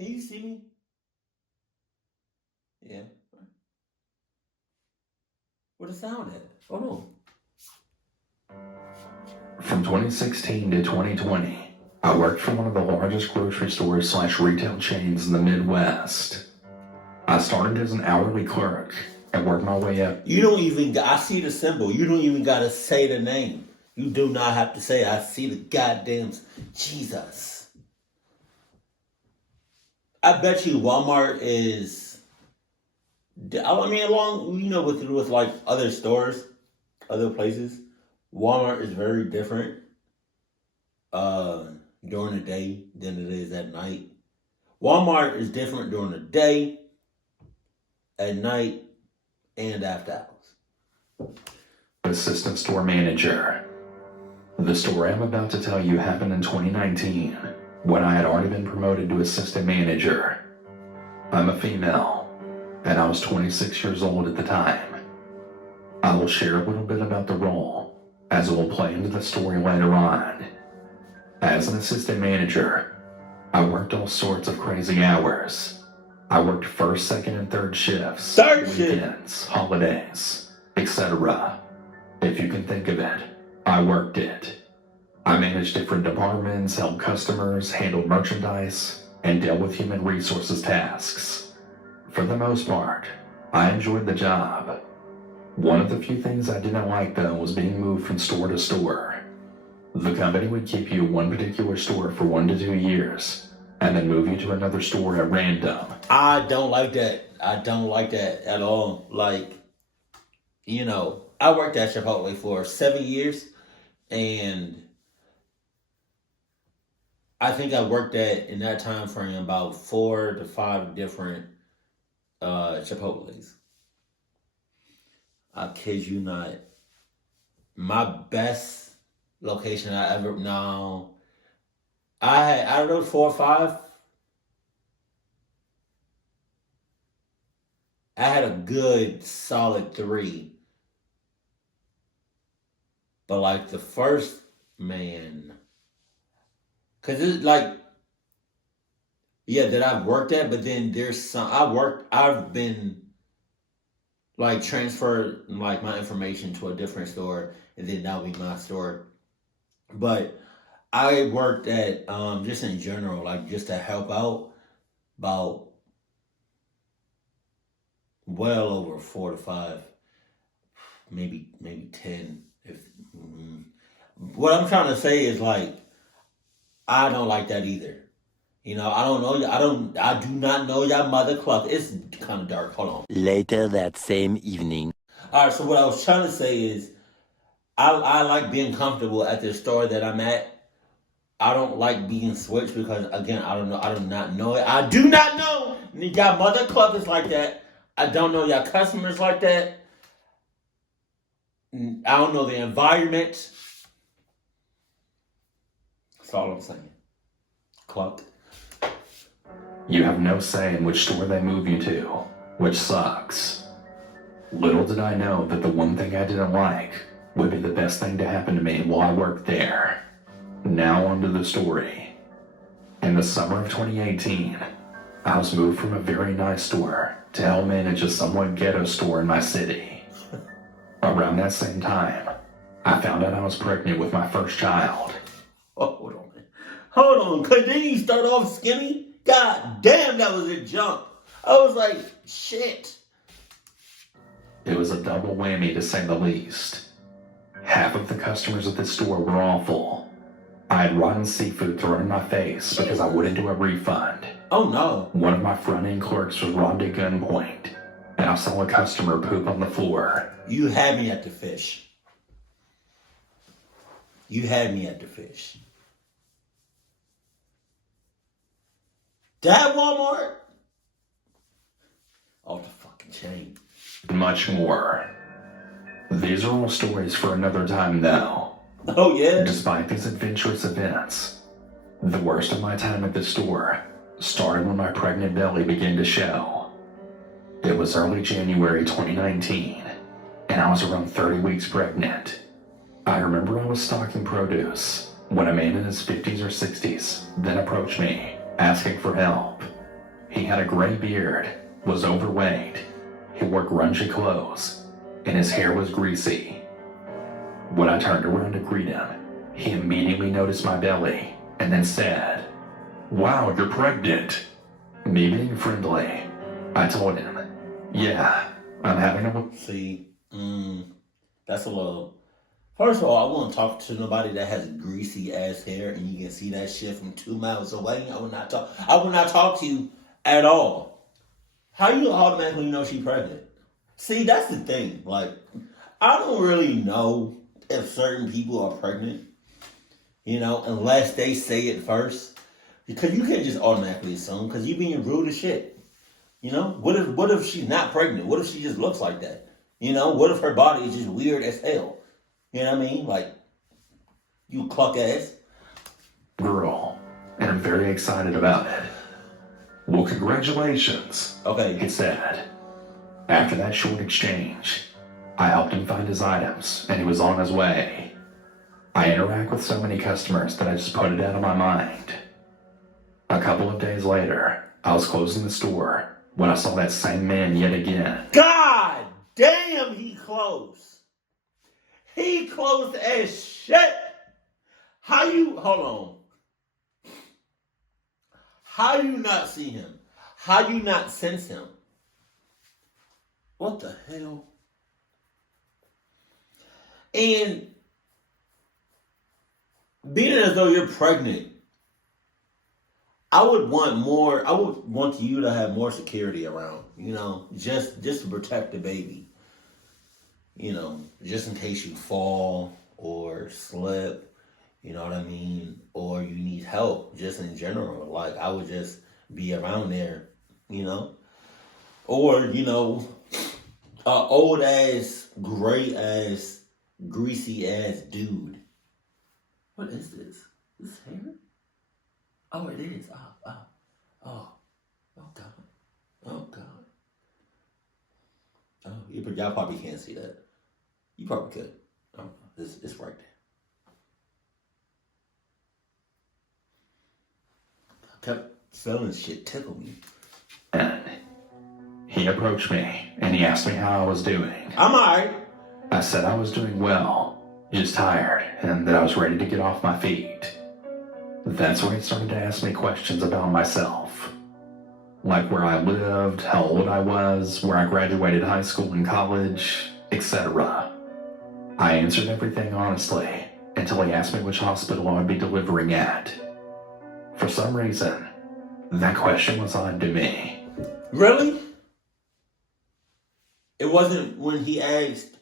Can you see me? Yeah. Where the sound at? Hold on. From 2016 to 2020, I worked for one of the largest grocery stores / retail chains in the Midwest. I started as an hourly clerk and worked my way up. You don't even, I see the symbol. You don't even got to say the name. You do not have to say, I see the goddamn, Jesus. I bet you Walmart is, I mean, along, with like other stores, other places, Walmart is very different during the day than it is at night. Walmart is different during the day, at night, and after hours. Assistant store manager. The story I'm about to tell you happened in 2019 when I had already been promoted to assistant manager. I'm a female, and I was 26 years old at the time. I will share a little bit about the role, as it will play into the story later on. As an assistant manager, I worked all sorts of crazy hours. I worked first, second, and third shifts, weekends, holidays, etc. If you can think of it, I worked it. I managed different departments, helped customers, handled merchandise, and dealt with human resources tasks. For the most part, I enjoyed the job. One of the few things I didn't like, though, was being moved from store to store. The company would keep you in one particular store for 1 to 2 years, and then move you to another store at random. I don't like that. I don't like that at all. Like, I worked at Chipotle for 7 years, and I think I worked in that time frame about 4 to 5 different Chipotles. I kid you not. My best location I ever I wrote 4 or 5. I had a good solid 3. But like the first, man, cause it's like, yeah, that I've worked at, but then there's I've been like transferred like my information to a different store, and then that'll be my store. But I worked at just in general, like just to help out, about well over 4 to 5, maybe 10. If What I'm trying to say is, like, I don't like that either. I don't know. I do not know your mother cluck. It's kind of dark. Hold on. Later that same evening. All right. So what I was trying to say is, I like being comfortable at the store that I'm at. I don't like being switched because, again, I don't know. I do not know it. I do not know your mother cluck is like that. I don't know your customers like that. I don't know the environment. That's all I'm saying. Cluck. You have no say in which store they move you to, which sucks. Little did I know that the one thing I didn't like would be the best thing to happen to me while I worked there. Now on to the story. In the summer of 2018, I was moved from a very nice store to help manage a somewhat ghetto store in my city. Around that same time, I found out I was pregnant with my first child. Oh, hold on, cause then you start off skinny. God damn, that was a jump. I was like, shit. It was a double whammy, to say the least. Half of the customers at this store were awful. I had rotten seafood thrown in my face because I wouldn't do a refund. Oh no. One of my front-end clerks was robbed at gunpoint, and I saw a customer poop on the floor. You had me at the fish. You had me at the fish. That Walmart? Off the fucking chain. Much more. These are all stories for another time, though. Oh, yeah? Despite these adventurous events, the worst of my time at the store started when my pregnant belly began to show. It was early January 2019, and I was around 30 weeks pregnant. I remember I was stocking produce when a man in his 50s or 60s then approached me, asking for help. He had a gray beard, was overweight, he wore grungy clothes, and his hair was greasy. When I turned around to greet him, he immediately noticed my belly and then said, "Wow, you're pregnant." Me being friendly, I told him, "Yeah, I'm having a..." See, that's a little. First of all, I won't talk to nobody that has greasy ass hair, and you can see that shit from 2 miles away. I would not talk. I would not talk to you at all. How you automatically know she pregnant? See, that's the thing. Like, I don't really know if certain people are pregnant, unless they say it first, because you can't just automatically assume because you being rude as shit. What if she's not pregnant? What if she just looks like that? What if her body is just weird as hell? You know what I mean? Like, you cluck ass. Girl, and I'm very excited about it. "Well, congratulations," Okay. he said. After that short exchange, I helped him find his items, and he was on his way. I interact with so many customers that I just put it out of my mind. A couple of days later, I was closing the store when I saw that same man yet again. God damn, he closed. He closed as shit. Hold on. How you not see him? How you not sense him? What the hell? And being as though you're pregnant, I would want you to have more security around, just to protect the baby. Just in case you fall or slip, you know what I mean? Or you need help, just in general. Like, I would just be around there, Or, old ass, gray ass, greasy ass dude. What is this? This hair? Oh, it is. Oh God. Oh God. Oh, y'all probably can't see that. You probably could. Oh, it's right there. I kept feeling shit tickle me. And he approached me, and he asked me how I was doing. I'm alright. I said I was doing well, just tired, and that I was ready to get off my feet. That's when he started to ask me questions about myself. Like where I lived, how old I was, where I graduated high school and college, etc. I answered everything honestly, until he asked me which hospital I would be delivering at. For some reason, that question was odd to me. Really? It wasn't when he asked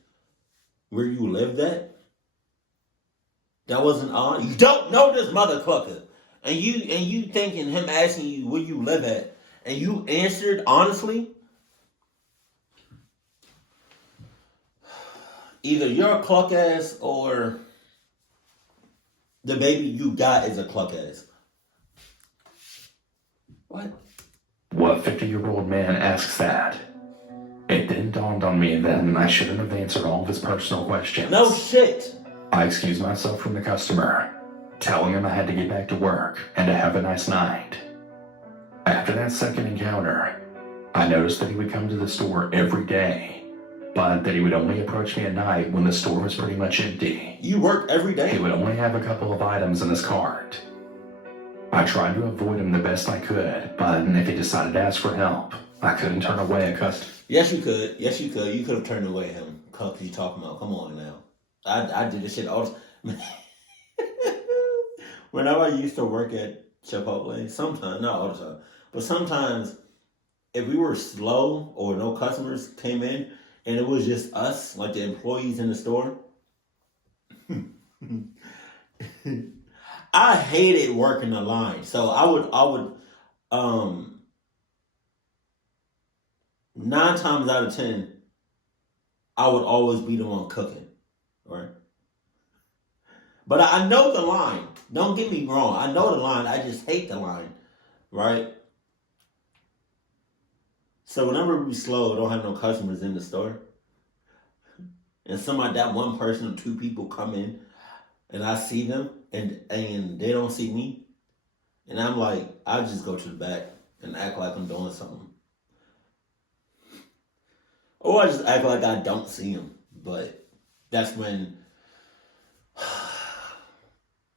where you lived at? That wasn't odd? You don't know this mother clucker. And you thinking him asking you where you live at, and you answered honestly? Either you're a cluck ass or the baby you got is a cluck ass. What? What 50-year-old man asks that? It then dawned on me that I shouldn't have answered all of his personal questions. No shit. I excused myself from the customer, telling him I had to get back to work and to have a nice night. After that second encounter, I noticed that he would come to the store every day, but that he would only approach me at night when the store was pretty much empty. You work every day? He would only have a couple of items in his cart. I tried to avoid him the best I could, but if he decided to ask for help, I couldn't turn away a customer. Yes, you could. Yes, you could. You could have turned away him. What you talking about? Come on now. I did this shit all the time. Whenever I used to work at Chipotle, sometimes, not all the time, but sometimes if we were slow or no customers came in and it was just us, like the employees in the store, I hated working the line. So I would 9 times out of 10, I would always be the one cooking, right? But I know the line. Don't get me wrong. I know the line. I just hate the line, right? So whenever we slow, don't have no customers in the store, and that one person or 2 people come in, and I see them, and they don't see me, and I'm like, I just go to the back. and act like I'm doing something. Or I just act like I don't see him. But that's when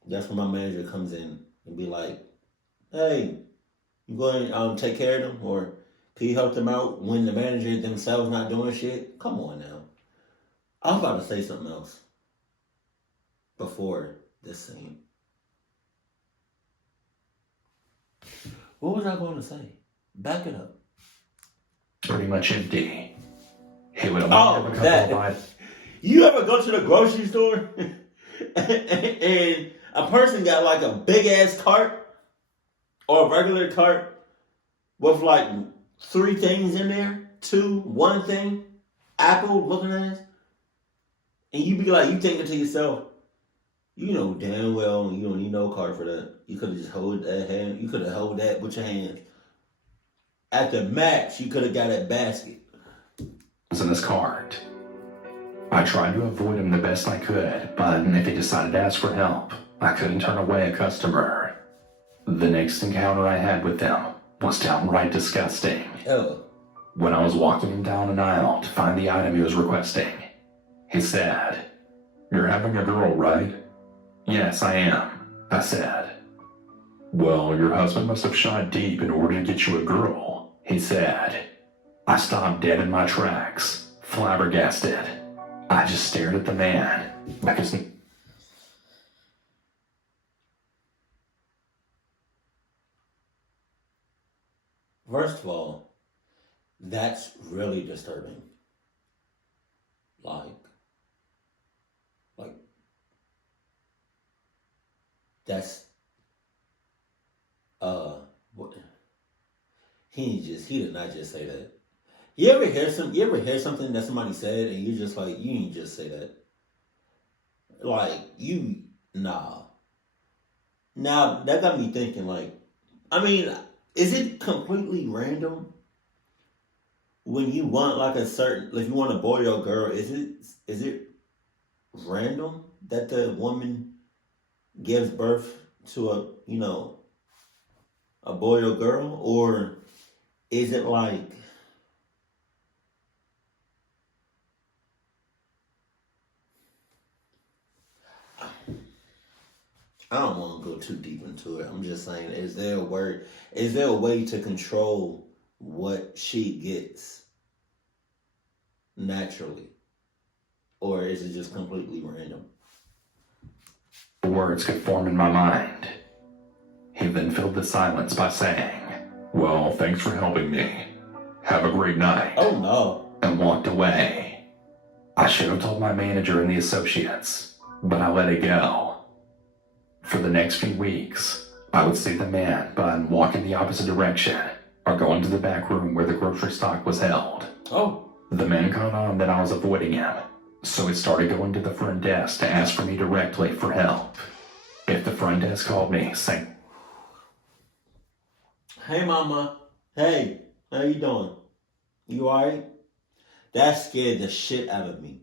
my manager comes in and be like, hey, you going to take care of them? Or can you help them out when the manager themselves not doing shit? Come on now. I was about to say something else before this scene. What was I going to say? Back it up. Pretty much empty. He would only have a couple of items. You ever go to the grocery store and a person got like a big ass cart or a regular cart with like 3 things in there, 1 thing, apple looking ass, and you be like, you thinking to yourself, you know damn well you don't need no cart for that. You could have just held that hand. You could have held that with your hands. At the max, you could have got that basket. In his cart. I tried to avoid him the best I could, but if he decided to ask for help, I couldn't turn away a customer. The next encounter I had with him was downright disgusting. Oh. When I was walking him down an aisle to find the item he was requesting, he said, "You're having a girl, right?" "Yes, I am," I said. "Well, your husband must have shot deep in order to get you a girl," he said. I stopped dead in my tracks, flabbergasted. I just stared at the man, because... First of all, that's really disturbing. Like, that's, what? He did not just say that. You ever hear something that somebody said and you're just like, you didn't just say that. Like, nah. Now, that got me thinking, like, I mean, is it completely random when you want like a certain, if you want a boy or a girl, is it random that the woman gives birth to a boy or girl? Or is it like, I don't want to go too deep into it. I'm just saying, is there a way to control what she gets naturally? Or is it just completely random? Words could form in my mind. He then filled the silence by saying, "Well, thanks for helping me. Have a great night." Oh no. And walked away. I should have told my manager and the associates, but I let it go. For the next few weeks, I would see the man but walk in the opposite direction or go into the back room where the grocery stock was held. Oh. The man caught on that I was avoiding him, so he started going to the front desk to ask for me directly for help. If the front desk called me, saying, "Hey mama, hey, how you doing? You alright?" That scared the shit out of me.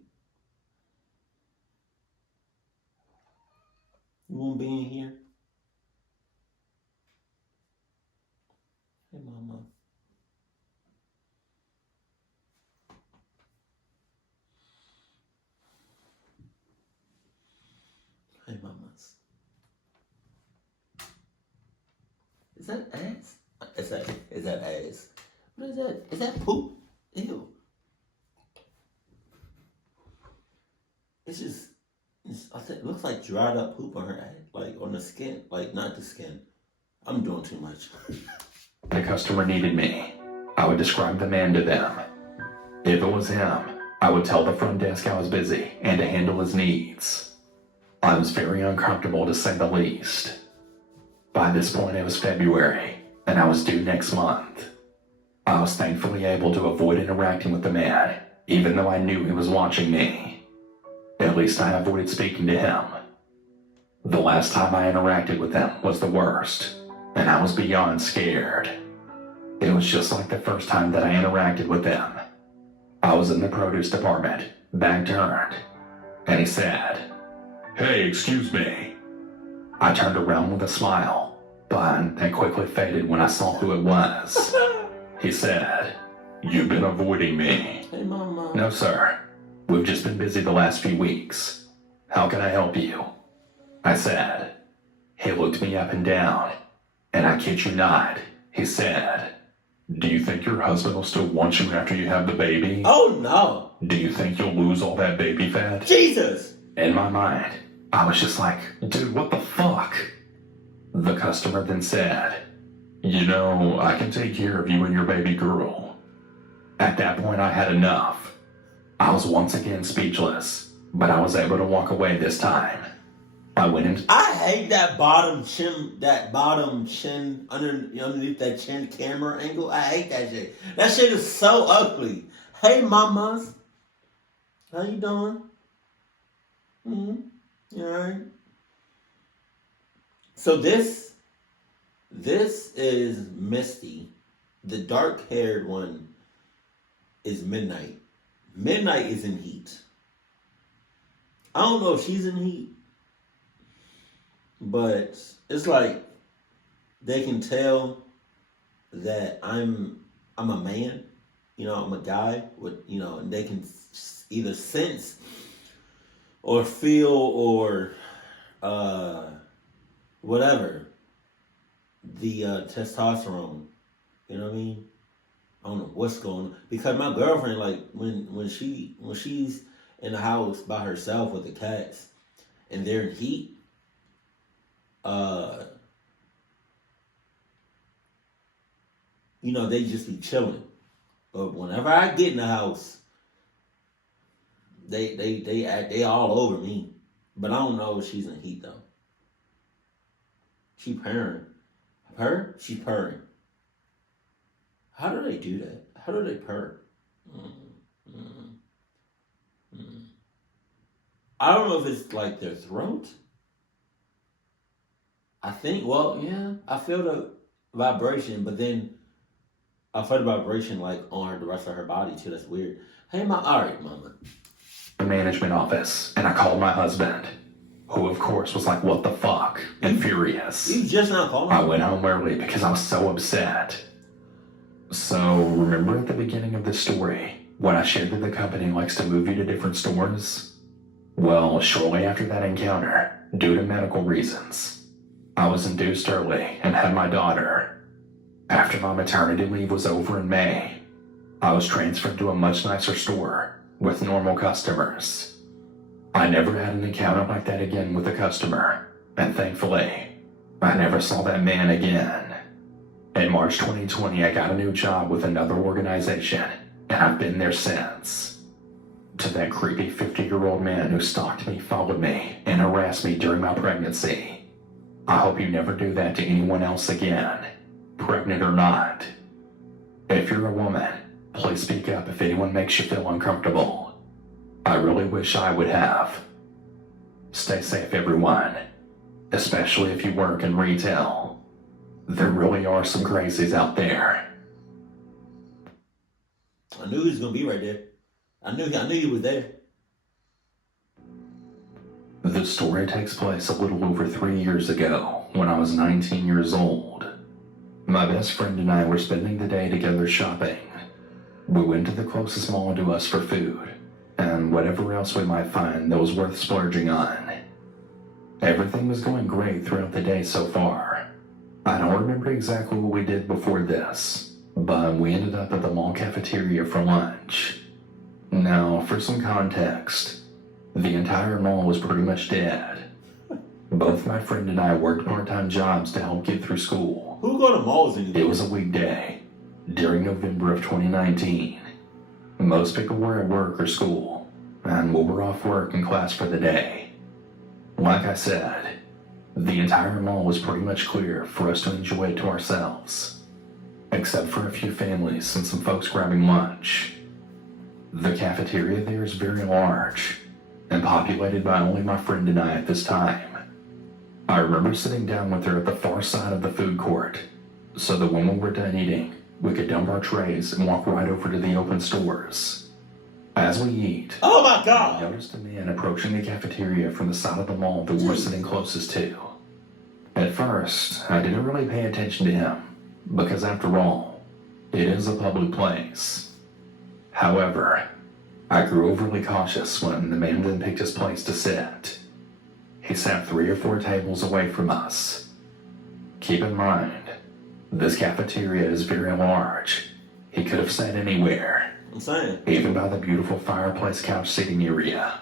You won't be in here? Hey mama. Hey mamas. Is that ass? Is that ass? What is that? Is that poop? Ew. It looks like dried up poop on her ass, like on the skin, like not the skin. I'm doing too much. the customer needed me, I would describe the man to them. If it was him, I would tell the front desk I was busy and to handle his needs. I was very uncomfortable, to say the least. By this point, it was February, and I was due next month. I was thankfully able to avoid interacting with the man, even though I knew he was watching me. At least I avoided speaking to him. The last time I interacted with him was the worst, and I was beyond scared. It was just like the first time that I interacted with him. I was in the produce department, back turned, and he said, "Hey, excuse me." I turned around with a smile. but that quickly faded when I saw who it was. He said, "You've been avoiding me." Hey, Mama. "No, sir. We've just been busy the last few weeks. How can I help you?" I said. He looked me up and down, and I kid you not, he said, "Do you think your husband will still want you after you have the baby? Oh, no. Do you think you'll lose all that baby fat?" Jesus. In my mind, I was just like, dude, what the fuck? The customer then said, "You know, I can take care of you and your baby girl." At that point, I had enough. I was once again speechless, but I was able to walk away this time. I went into... I hate that bottom chin underneath that chin camera angle. I hate that shit. That shit is so ugly. Hey, mamas. How you doing? You alright? So this is Misty. The dark-haired one is Midnight. Midnight is in heat. I don't know if she's in heat, but it's like they can tell that I'm a man, I'm a guy with, and they can either sense or feel or whatever the testosterone. You know what I mean? I don't know what's going on, because my girlfriend, like when she's in the house by herself with the cats and they're in heat, they just be chilling. But whenever I get in the house, they all over me. But I don't know if she's in heat though. She purring. Purr? She's purring. How do they do that? How do they purr? I don't know if it's like their throat. I think, I feel the vibration, but then I feel the vibration like on the rest of her body too. That's weird. Hey, all right, Mama. The management office, and I called my husband, who of course was like, "What the fuck?" and furious. You just not calling? I went home early because I was so upset. So, remember at the beginning of this story, when I shared that the company likes to move you to different stores? Well, shortly after that encounter, due to medical reasons, I was induced early and had my daughter. After my maternity leave was over in May, I was transferred to a much nicer store with normal customers. I never had an encounter like that again with a customer, and thankfully, I never saw that man again. In March 2020, I got a new job with another organization, and I've been there since. To that creepy 50-year-old man who stalked me, followed me, and harassed me during my pregnancy, I hope you never do that to anyone else again, pregnant or not. If you're a woman, please speak up if anyone makes you feel uncomfortable. I really wish I would have. Stay safe, everyone, especially if you work in retail. There really are some crazies out there. I knew he was gonna be right there. I knew he was there. The story takes place a little over 3 years ago, when I was 19 years old. My best friend and I were spending the day together shopping. We went to the closest mall to us for food, and whatever else we might find that was worth splurging on. Everything was going great throughout the day so far. I don't remember exactly what we did before this, but we ended up at the mall cafeteria for lunch. Now, for some context, the entire mall was pretty much dead. Both my friend and I worked part-time jobs to help get through school. Who go to malls anymore? It was a weekday, during November of 2019. Most people were at work or school, and we were off work and class for the day. Like I said, the entire mall was pretty much clear for us to enjoy it to ourselves, except for a few families and some folks grabbing lunch. The cafeteria there is very large, and populated by only my friend and I at this time. I remember sitting down with her at the far side of the food court, so that when we were done eating, we could dump our trays and walk right over to the open stores. As we eat, oh my God! I noticed a man approaching the cafeteria from the side of the mall that we were sitting closest to. At first, I didn't really pay attention to him, because after all, it is a public place. However, I grew overly cautious when the man then picked his place to sit. He sat 3 or 4 tables away from us. Keep in mind, this cafeteria is very large. He could have sat anywhere. I'm saying. Even by the beautiful fireplace couch seating area.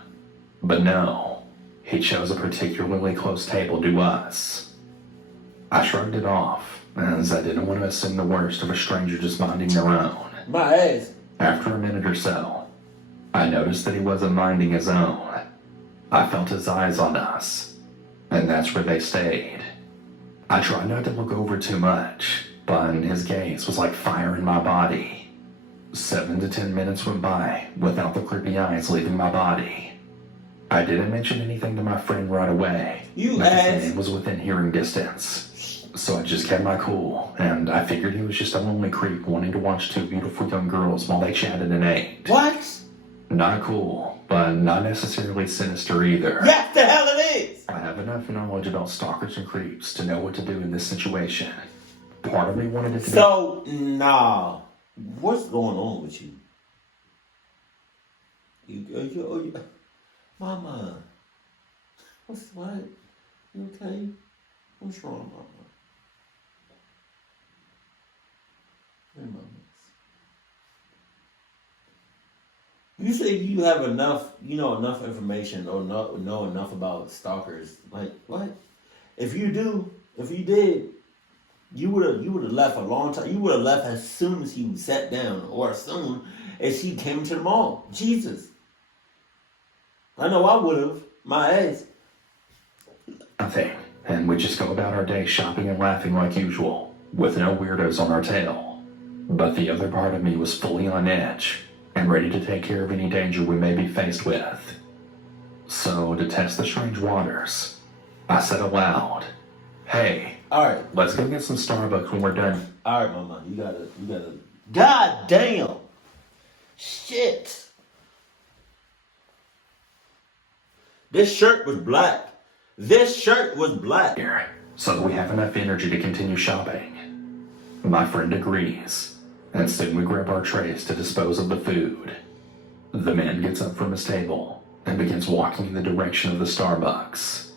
But no, he chose a particularly close table to us. I shrugged it off, as I didn't want to assume the worst of a stranger just minding their own. My ass. After a minute or so, I noticed that he wasn't minding his own. I felt his eyes on us, and that's where they stayed. I tried not to look over too much, but his gaze was like fire in my body. 7 to 10 minutes went by without the creepy eyes leaving my body. I didn't mention anything to my friend right away. You because ass. the man was within hearing distance. So I just kept my cool, and I figured he was just a lonely creep wanting to watch 2 beautiful young girls while they chatted and ate. What? Not cool, but not necessarily sinister either. Yes, the hell it is! I have enough knowledge about stalkers and creeps to know what to do in this situation. Part of me wanted it to So, nah. What's going on with you? You Mama. What? You okay? What's wrong, Mama? Hey, Mama. You say you have enough, enough information or know enough about stalkers. Like, what? If you did, you would have left a long time. You would have left as soon as he sat down or as soon as he came to the mall. Jesus. I know I would have. My ass. nothing, and we just go about our day shopping and laughing like usual, with no weirdos on our tail. But the other part of me was fully on edge, and ready to take care of any danger we may be faced with. So, to test the strange waters, I said aloud, "Hey, Alright. let's go get some Starbucks when we're done." Alright, Mama. You gotta. God damn. Shit. This shirt was black. Here, so we have enough energy to continue shopping. My friend agrees, and soon we grab our trays to dispose of the food. The man gets up from his table and begins walking in the direction of the Starbucks.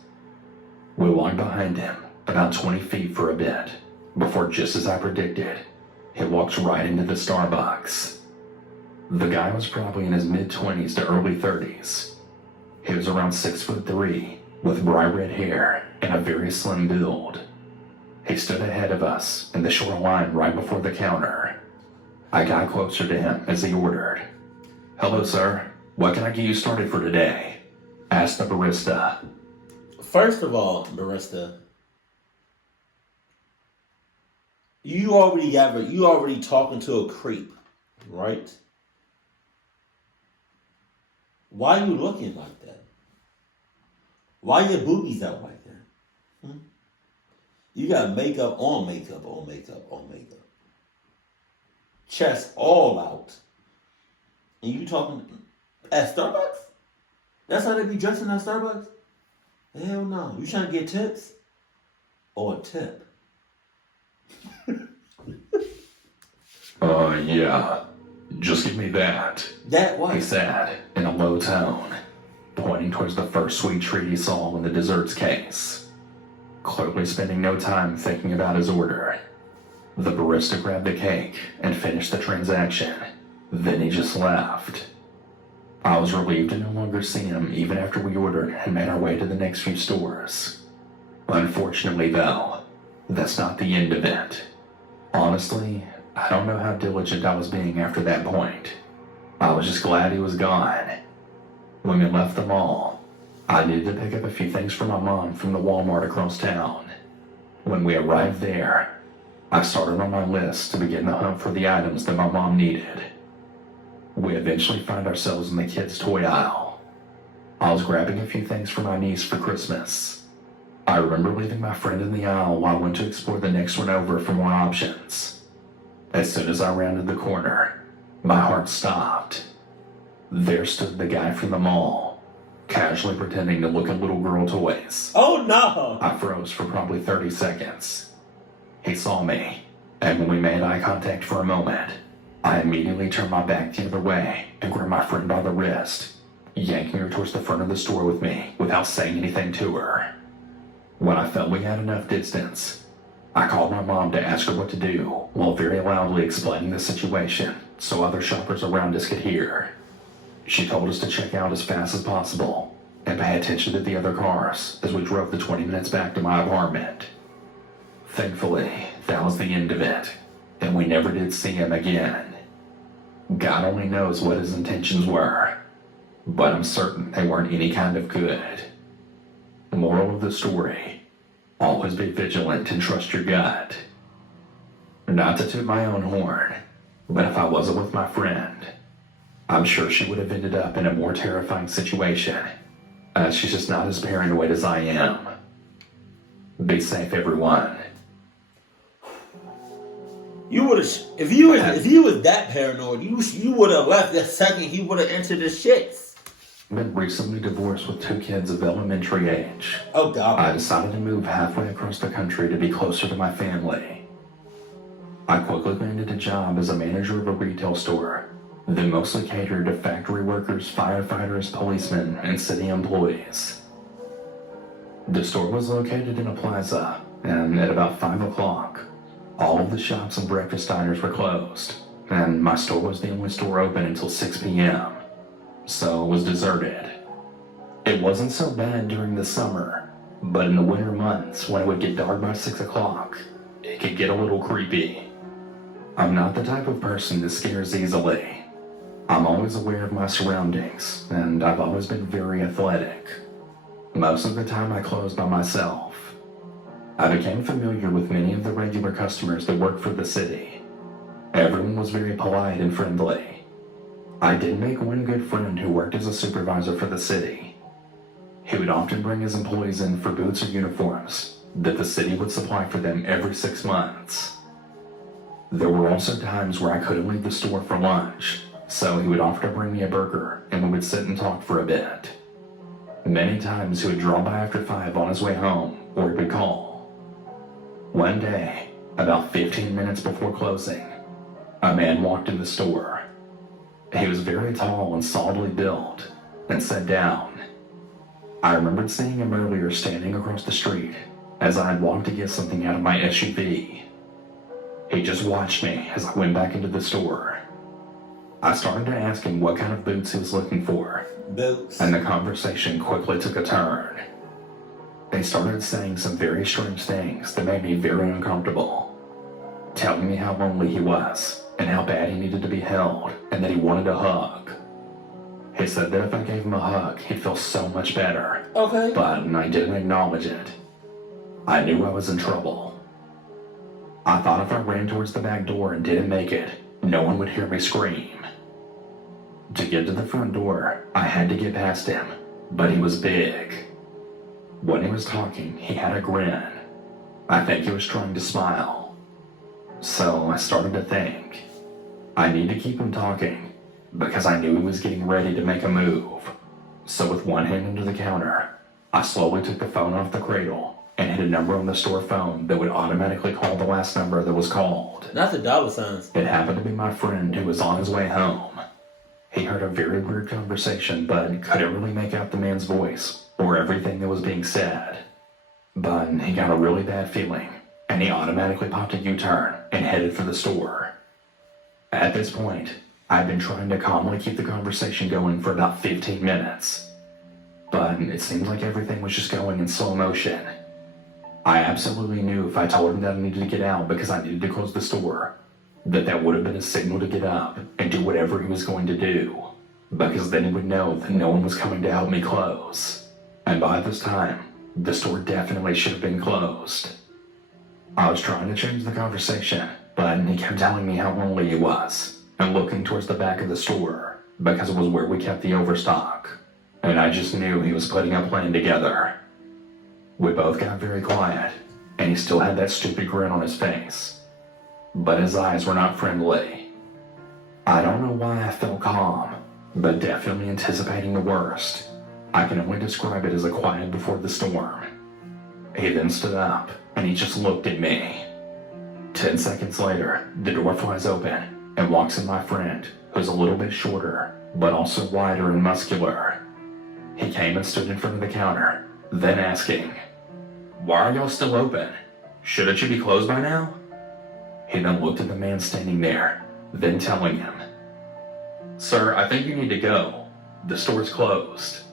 We walk behind him about 20 feet for a bit, before, just as I predicted, he walks right into the Starbucks. The guy was probably in his mid-20s to early 30s. He was around 6'3", with bright red hair and a very slim build. He stood ahead of us in the short line right before the counter. I got closer to him as he ordered. "Hello, sir. What can I get you started for today?" asked the barista. First of all, barista, you already talking to a creep, right? Why are you looking like that? Why your boobies out like that? You got makeup on makeup on makeup on makeup. Chest all out. And you talking at Starbucks? That's how they be dressing at Starbucks? Hell no. You trying to get tips? Or a tip? Yeah. Just give me that," That what? he said in a low tone, pointing towards the first sweet treat he saw in the desserts case. Clearly spending no time thinking about his order, the barista grabbed the cake and finished the transaction. Then he just left. I was relieved to no longer see him even after we ordered and made our way to the next few stores. Unfortunately, though, that's not the end of it. Honestly, I don't know how diligent I was being after that point. I was just glad he was gone. When we left the mall, I needed to pick up a few things for my mom from the Walmart across town. When we arrived there, I started on my list to begin the hunt for the items that my mom needed. We eventually found ourselves in the kids' toy aisle. I was grabbing a few things for my niece for Christmas. I remember leaving my friend in the aisle while I went to explore the next one over for more options. As soon as I rounded the corner, my heart stopped. There stood the guy from the mall, casually pretending to look at little girl toys. Oh no! I froze for probably 30 seconds. He saw me, and when we made eye contact for a moment, I immediately turned my back the other way and grabbed my friend by the wrist, yanking her towards the front of the store with me without saying anything to her. When I felt we had enough distance, I called my mom to ask her what to do while very loudly explaining the situation so other shoppers around us could hear. She told us to check out as fast as possible and pay attention to the other cars as we drove the 20 minutes back to my apartment. Thankfully, that was the end of it, and we never did see him again. God only knows what his intentions were, but I'm certain they weren't any kind of good. The moral of the story: always be vigilant and trust your gut. Not to toot my own horn, but if I wasn't with my friend, I'm sure she would have ended up in a more terrifying situation, as she's just not as paranoid as I am. Be safe, everyone. You would have, if you was that paranoid, you would have left the second he would have entered the shits. Been recently divorced with 2 kids of elementary age. Oh God! I decided to move halfway across the country to be closer to my family. I quickly landed a job as a manager of a retail store that mostly catered to factory workers, firefighters, policemen, and city employees. The store was located in a plaza, and at about 5 o'clock, all of the shops and breakfast diners were closed, and my store was the only store open until 6 p.m., so it was deserted. It wasn't so bad during the summer, but in the winter months when it would get dark by 6 o'clock, it could get a little creepy. I'm not the type of person that scares easily. I'm always aware of my surroundings, and I've always been very athletic. Most of the time I closed by myself. I became familiar with many of the regular customers that worked for the city. Everyone was very polite and friendly. I did make one good friend who worked as a supervisor for the city. He would often bring his employees in for boots or uniforms that the city would supply for them every 6 months. There were also times where I couldn't leave the store for lunch, so he would offer to bring me a burger and we would sit and talk for a bit. Many times he would draw by after 5 on his way home, or he would call. One day, about 15 minutes before closing, a man walked in the store. He was very tall and solidly built, and sat down. I remembered seeing him earlier standing across the street as I had walked to get something out of my SUV. He just watched me as I went back into the store. I started to ask him what kind of boots he was looking for, Boots. and the conversation quickly took a turn. They started saying some very strange things that made me very uncomfortable, telling me how lonely he was and how bad he needed to be held and that he wanted a hug. He said that if I gave him a hug, he'd feel so much better. Okay. But I didn't acknowledge it. I knew I was in trouble. I thought if I ran towards the back door and didn't make it, no one would hear me scream. To get to the front door, I had to get past him, but he was big. When he was talking, he had a grin. I think he was trying to smile. So I started to think, I need to keep him talking, because I knew he was getting ready to make a move. So with one hand under the counter, I slowly took the phone off the cradle and hit a number on the store phone that would automatically call the last number that was called. Not the dollar signs. It happened to be my friend who was on his way home. He heard a very weird conversation, but couldn't really make out the man's voice or everything that was being said. But he got a really bad feeling, and he automatically popped a U-turn and headed for the store. At this point, I'd been trying to calmly keep the conversation going for about 15 minutes. But it seemed like everything was just going in slow motion. I absolutely knew if I told him that I needed to get out because I needed to close the store, that would have been a signal to get up and do whatever he was going to do, because then he would know that no one was coming to help me close. And by this time, the store definitely should have been closed. I was trying to change the conversation, but he kept telling me how lonely he was, and looking towards the back of the store, because it was where we kept the overstock. And I just knew he was putting a plan together. We both got very quiet, and he still had that stupid grin on his face. But his eyes were not friendly. I don't know why I felt calm, but definitely anticipating the worst. I can only describe it as a quiet before the storm. He then stood up, and he just looked at me. 10 seconds later, the door flies open, and walks in my friend, who's a little bit shorter, but also wider and muscular. He came and stood in front of the counter, then asking, "Why are y'all still open? Shouldn't you be closed by now?" He then looked at the man standing there, then telling him, "Sir, I think you need to go. The store's closed."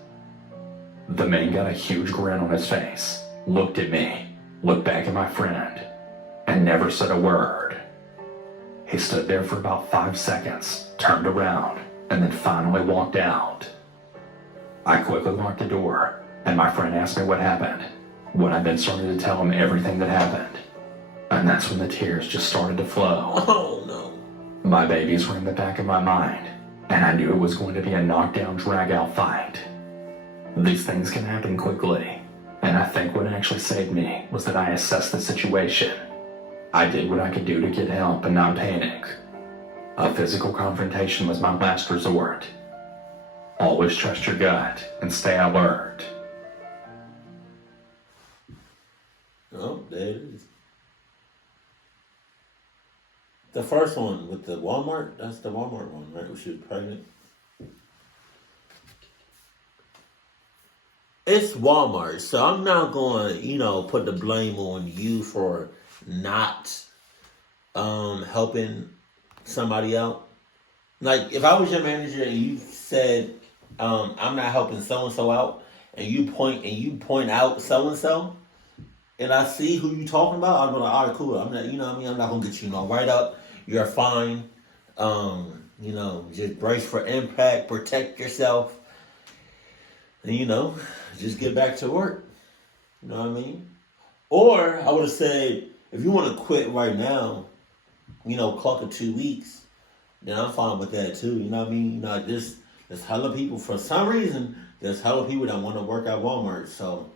The man got a huge grin on his face, looked at me, looked back at my friend, and never said a word. He stood there for about 5 seconds, turned around, and then finally walked out. I quickly locked the door, and my friend asked me what happened, when I then started to tell him everything that happened. And that's when the tears just started to flow. Oh, no. My babies were in the back of my mind, and I knew it was going to be a knockdown, drag-out fight. These things can happen quickly, and I think what actually saved me was that I assessed the situation. I did what I could do to get help and not panic. A physical confrontation was my last resort. Always trust your gut and stay alert. Oh, there it is. The first one with the Walmart, that's the Walmart one, right? Where she was pregnant. It's Walmart, so I'm not going to, put the blame on you for not helping somebody out. Like, if I was your manager and you said, I'm not helping so-and-so out, and you point out so-and-so, and I see who you talking about, I'm gonna, all right, cool. I'm not, I'm not gonna get you no write up. You're fine. Just brace for impact, protect yourself, and just get back to work. You know what I mean? Or I would have said, if you want to quit right now, clock it 2 weeks, then I'm fine with that too. You know what I mean? There's hella people, for some reason, there's hella people that want to work at Walmart. So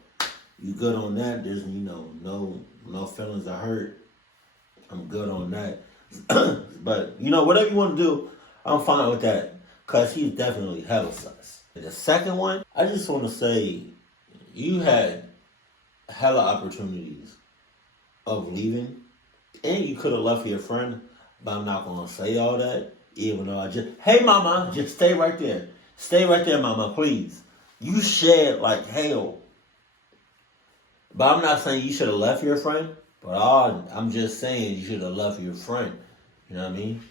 you good on that. There's, no feelings of hurt. I'm good on that. But, whatever you want to do, I'm fine with that. Because he's definitely hella sus. The second one, I just want to say, you had hella opportunities of leaving. And you could have left your friend. But I'm not going to say all that. Even though hey, mama, just stay right there. Stay right there, mama, please. You shed like hell. But I'm not saying you should have left your friend. But I'm just saying you should have left your friend. You know what I mean?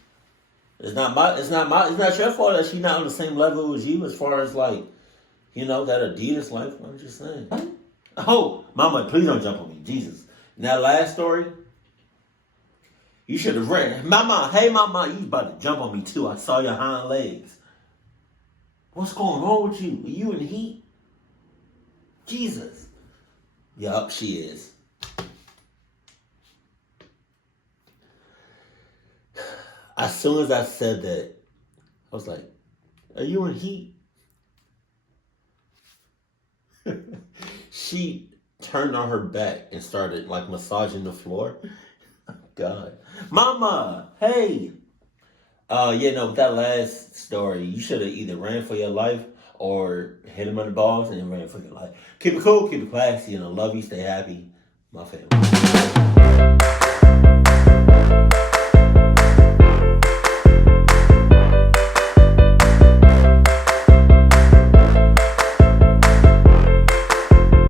It's not your fault that she's not on the same level as you as far as that Adidas life. I'm just saying. Oh, mama, please don't jump on me. Jesus. And that last story, you should have ran. Mama, hey mama, you about to jump on me too. I saw your hind legs. What's going on with you? Are you in heat? Jesus. Yup, she is. As soon as I said that, I was like, are you in heat? She turned on her back and started massaging the floor. God. Mama, hey. With that last story, you should have either ran for your life or hit him on the balls and then ran for your life. Keep it cool, keep it classy, love you, stay happy. My family.